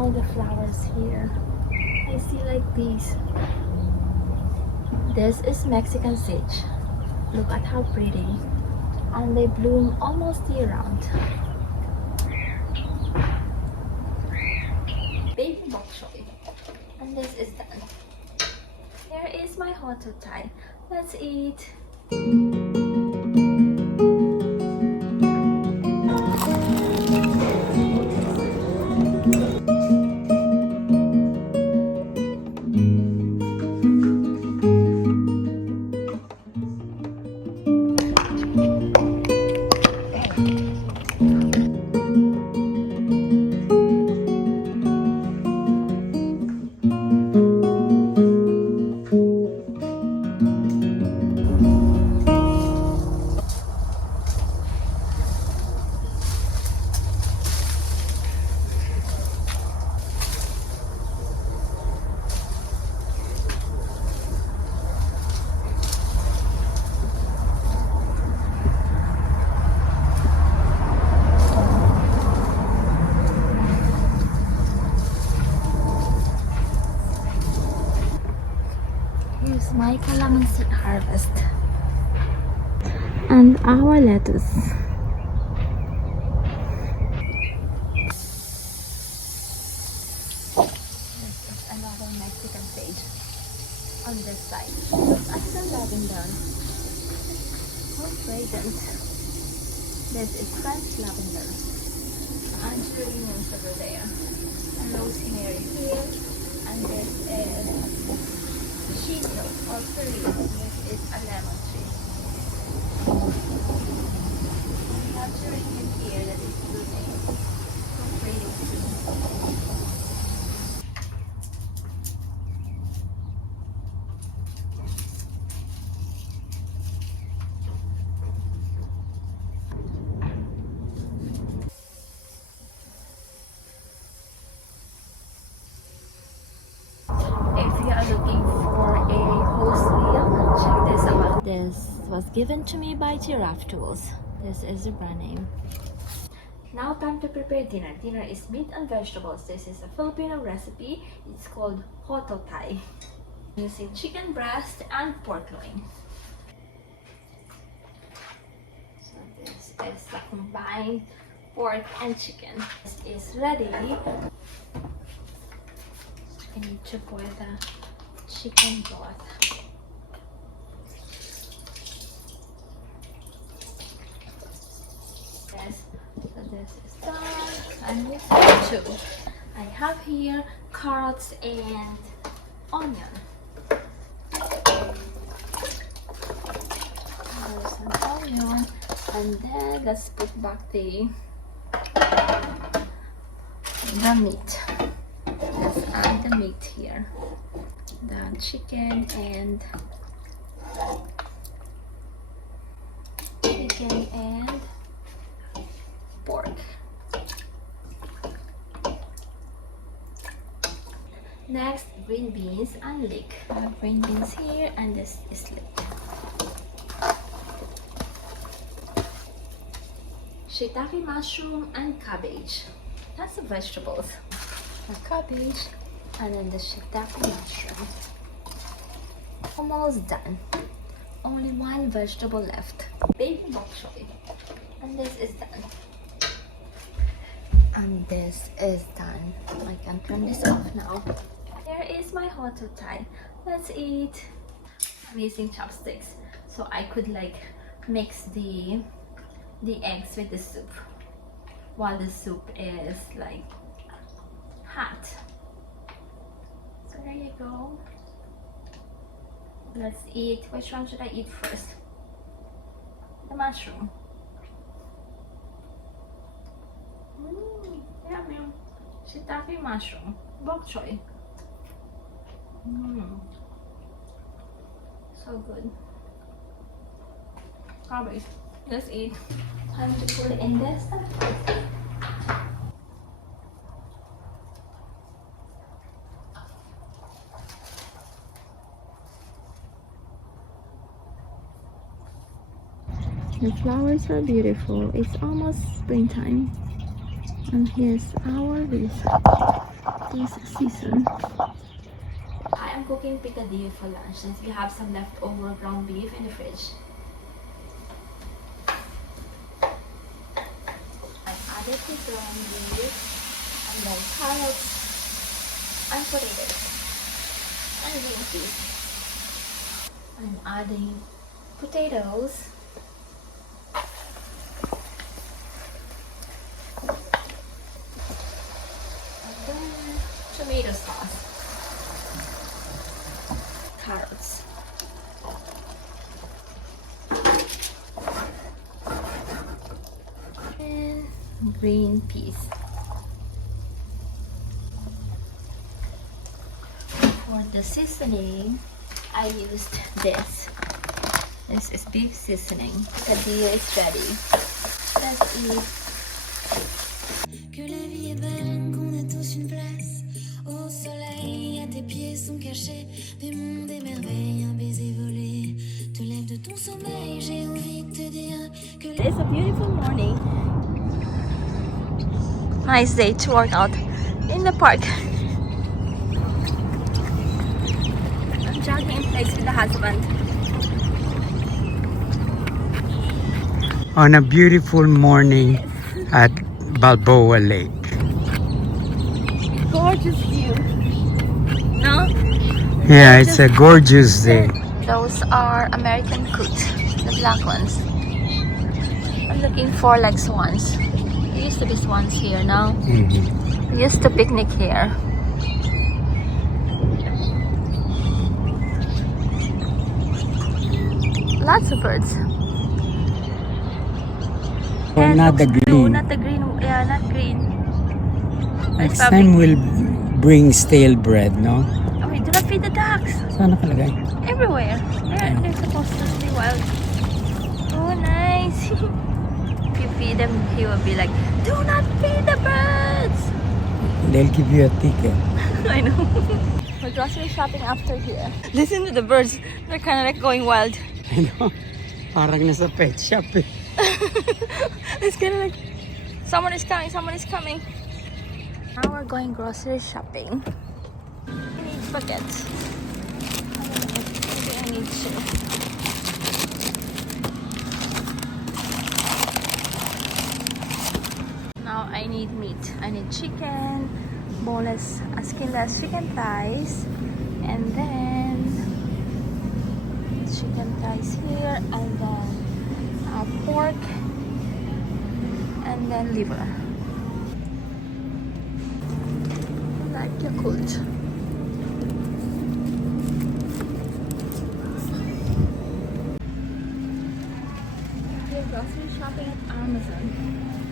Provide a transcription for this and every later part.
all the flowers here. I see like these. This is Mexican sage. Look at how pretty. And they bloom almost year round. Baby bok choy. And this is done. Here is my hot Thai. Let's eat. Here's my calamansi harvest and our lettuce. This is another Mexican sage on this side. Look at the lavender. How fragrant. This is French lavender. And geraniums over there. And rosemary here. And this is Chito or Peru. This is a lemon tree. We have geranium here that is blooming. So pretty too. If you are looking for a host meal, check this out. This was given to me by Giraffe Tools. This is the brand name. Now time to prepare dinner. Dinner is meat and vegetables. This is a Filipino recipe. It's called Hoto Thai. Using chicken breast and pork loin. So this is the combined pork and chicken. This is ready. I need to boil the chicken broth. Yes, so this is done. And we have two. I have here carrots and onion. There's an onion, and then let's put back the meat. Let's add the meat here. The chicken and pork. Next, green beans and leek. I have green beans here and this is leek. Shiitake mushroom and cabbage. That's the vegetables. The cabbage and then the shiitake mushroom. Almost done. Only one vegetable left. Baby bok choy. And this is done. And this is done. I can turn this off now. Here is my hot Thai. Let's eat. I'm using chopsticks so I could like mix the eggs with the soup while the soup is like hot. So there you go. Let's eat. Which one should I eat first? The mushroom. Yummy. Shiitake mushroom. Bok choy. So good. Cabbage. Let's eat. Time to put it in this. The flowers are beautiful. It's almost springtime. And here's our result. This season. I am cooking picadillo for lunch since we have some leftover ground beef in the fridge. I added the ground beef and then carrots and potatoes and green peas. I'm adding potatoes and then tomato sauce, carrots, and green peas. For the seasoning, I used this. This is beef seasoning. Picadillo is ready. Let's eat. Que la vie est belle, qu'on a tous une place au soleil, à tes pieds sont cachés des mondes et merveilles, un baiser volé te lève de ton sommeil. J'ai envie de te dire que It's a beautiful morning. Nice day to work out in the park. I'm jogging in place with the husband. On a beautiful morning at Balboa Lake. Gorgeous view. No? Yeah, it's a gorgeous day. Those are American coot, the black ones. I'm looking for like swans. There used to be swans here now. We used to picnic here. Lots of birds. Oh, Yeah, it not the looks blue, green. not the green. Yeah, not green. Next It's time probably- we'll bring stale bread, no? Oh, we do not feed the ducks. Saan nakalagay? Everywhere. They're supposed to stay wild. Oh, nice. If you feed them, he will be like, do not feed the birds. They'll give you a ticket. I know. We're grocery shopping after here. Listen to the birds. They're kind of like going wild. I know. Parang nasa pet shop eh. It's kind of like, someone is coming, someone is coming. Now we're going grocery shopping. I need baguettes. Maybe I need two. Now I need meat. I need chicken, boneless, skinless chicken thighs, and then chicken thighs here, and then pork, and then liver. Like Yakult. We're grocery shopping at Amazon.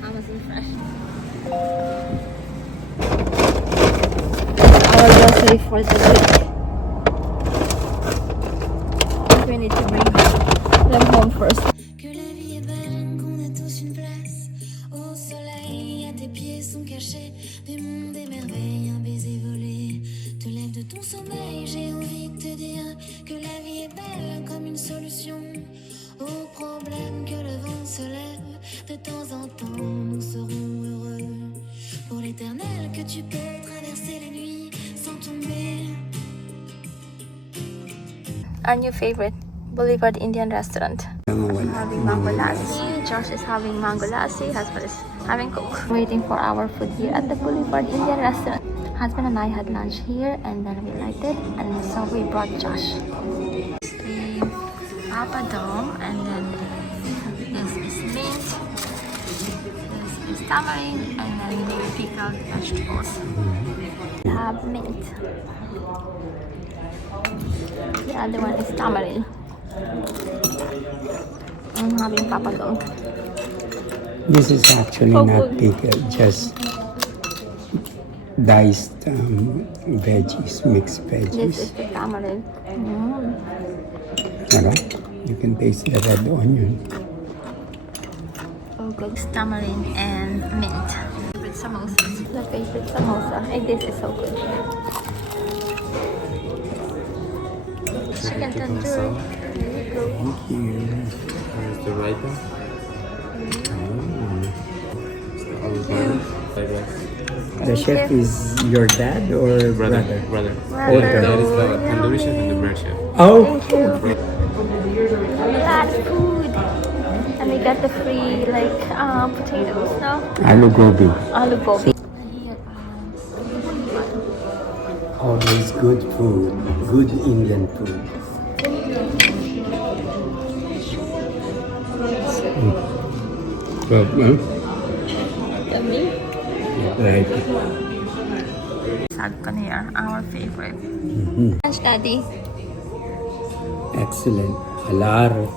Amazon Fresh. Our grocery for the week. We need to bring them home first. que la vie est belle, qu'on a tous une place au soleil, à tes pieds sont cachés des mondes et merveilles, un baiser volé te lève de ton sommeil. J'ai envie de te dire que la vie est belle comme une solution aux problèmes, que le vent se lève de temps en temps, nous serons heureux pour l'éternel, que tu peux traverser les nuits sans tomber. Our new favorite, Boulevard Indian restaurant. Wala. Having mango lassi. Josh is having mango lassi. Husband is having coke. Waiting for our food here at the Boulevard Indian restaurant. Husband and I had lunch here and then we liked it, and so we brought Josh. The papadom, and then this is mint, this is tamarind, and then maybe pickled vegetables. We have mint. The other one is tamarind. I'm having papadom. This is actually Oh, not good. pickled, just diced veggies, mixed This is veggies. the tamarind. Alright, you can taste the red onion. So good. Tamarind and mint. Favorite samosas. The favorite samosa. And this is so good. Chicken tandoori. There you go. Thank you. Here's the raita. Oh. It's the The chef is your dad or brother? Brother. Older. That is the tandoori chef and the bear chef. Oh, A lot of food. And we got the free potatoes, no? aloo gobi. Aloo gobi. Always good food. Good Indian food. Yummy. Right. Sagkan here, our favorite. Lunch, Daddy. Excellent. A lot of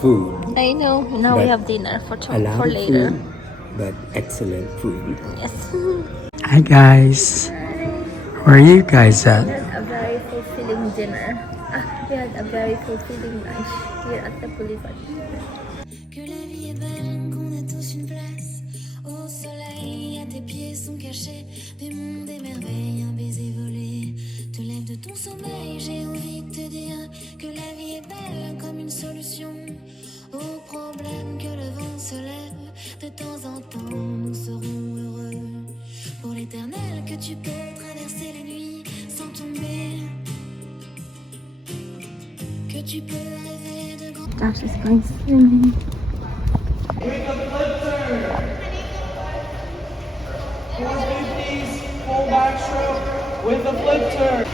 food. I know. Now we But have dinner for A lot for of later. food, but excellent food. Yes. Hi guys. Where are you guys at? We had a very fulfilling dinner. We had a very fulfilling lunch here at the boulevard. Que la vie est belle, qu'on a tous une place au soleil, à tes pieds sont cachés des mondes et merveilles, un baiser volé te lève de ton sommeil. J'ai envie de te dire que la vie est belle comme une solution aux problèmes, que le vent se lève de temps en temps, nous serons heureux pour l'éternel, que tu peux traverser les nuits sans tomber, que tu peux rêver de grands. Josh is going swimming. With a flip turn. Please, full backstroke with a flip turn.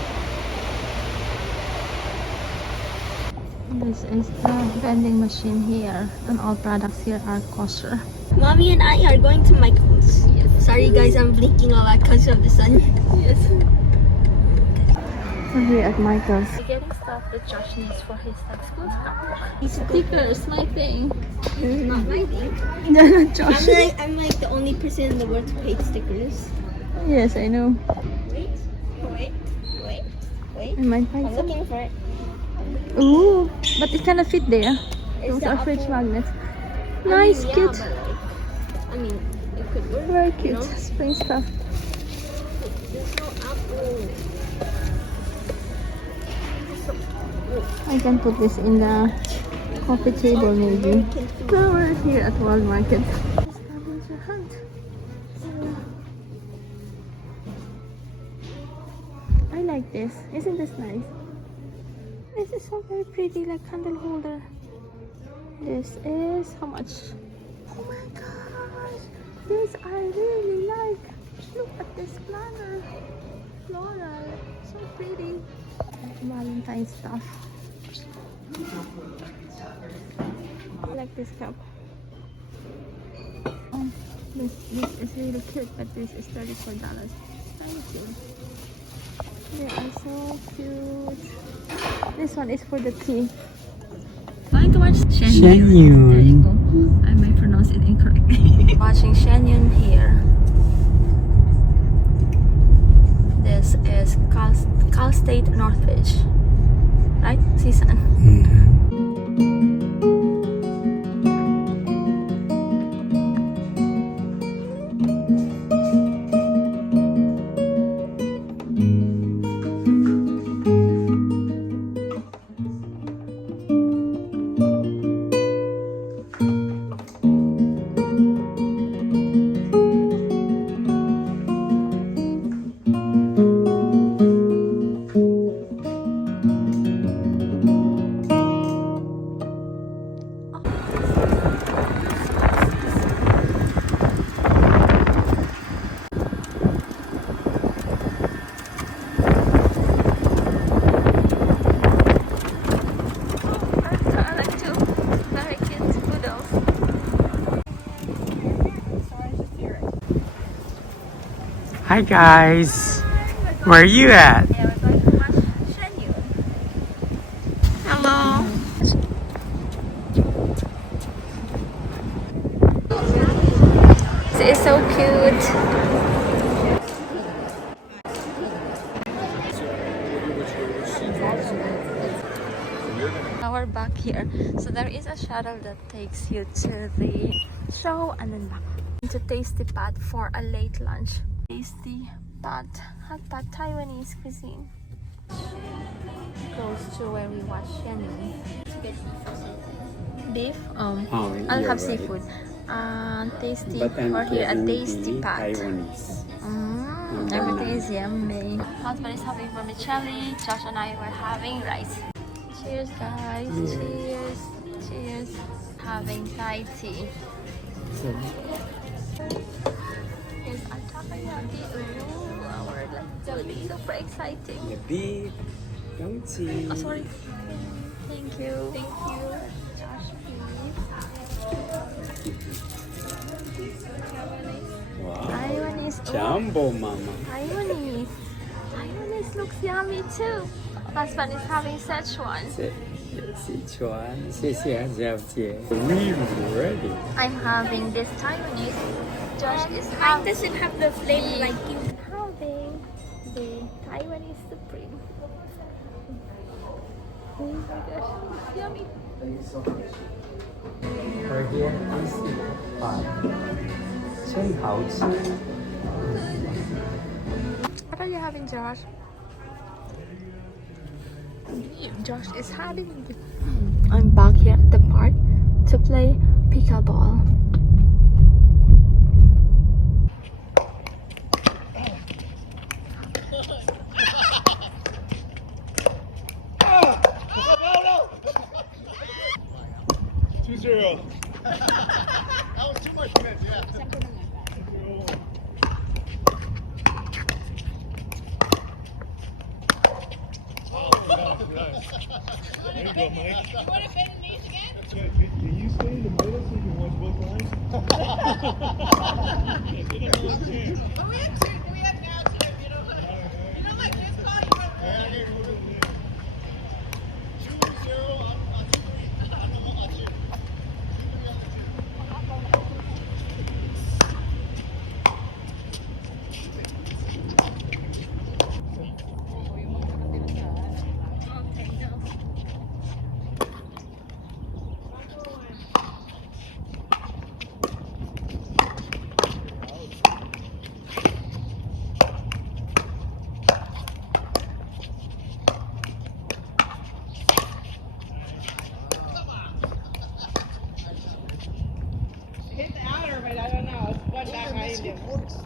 This is the vending machine here, and all products here are kosher. Mommy and I are going to Michael's. Yes. Sorry guys, I'm blinking a lot because of the sun. Yes. We're here at Michael's. We're getting stuff that Josh needs for his school scrapbook. Stickers, my thing. Not my thing. No, not Josh. I'm like the only person in the world to hate stickers. Yes, I know. Wait. I might find I'm some. looking for it. Ooh, but it cannot fit there. Is Those the are fridge apple- magnets. I Nice, mean, yeah, cute. but, like, I mean, it could work. Very you cute. know? Spring stuff. There's no apple. I can put this in the coffee table maybe. So we're here at World Market. Scavenger hunt. I like this. Isn't this nice? This is so very pretty, like candle holder. This is how much? Oh my gosh! This I really like. Look at this planner. Floral. So pretty. Valentine stuff. I like this cup. This is really cute, but this is $34. Thank you. They are so cute. This one is for the tea. Going to watch Shenyun. There you go. I might pronounce it incorrectly. Watching Shenyun here. This is Cal State Northridge. Right? Season. Hi guys. Where are you at? Yeah, we're going to watch Shenyun. Hello. This is so cute. Now we're back here. So there is a shuttle that takes you to the show and then back to Tasty Pad for a late lunch. Tasty Pad, hot pot Taiwanese cuisine. Close to where we watch Shenyun. Beef? I'll Oh, have you're right. seafood. tasty. Batan Or here a candy, tasty pot. Taiwanese. Everything is yummy. Husband is having vermicelli. Josh and I were having rice. Cheers, guys. Cheers. Cheers. Cheers. Having Thai tea. Here's our takoyaki. Ooh, our food is super exciting. The big mochi. Oh, sorry. Thank you. Thank you. Josh, please. Wow. Taiwanese. Oh, Jumbo mama. Taiwanese. Taiwanese looks yummy too. Husband is having Szechuan. Sichuan. 谢谢啊，小姐. We ready. I'm having this Taiwanese. Josh is Mine having doesn't have the flavor like you. the Taiwanese Supreme. Oh my gosh, it's yummy. Her here is fun. 真好吃. What are you having, Josh? Josh is having the... I'm back here at the park to play pickleball. There you go, Mike. You want to fit in these again? Yeah, can you stay in the middle so you can watch both lines? But we have two. We have now two. You know, like this call, you have Yeah, I hear you. 2-0 on 2-3. On 2. 2-3 on 2. hit the outer, but I don't know. What that I did. This thing works.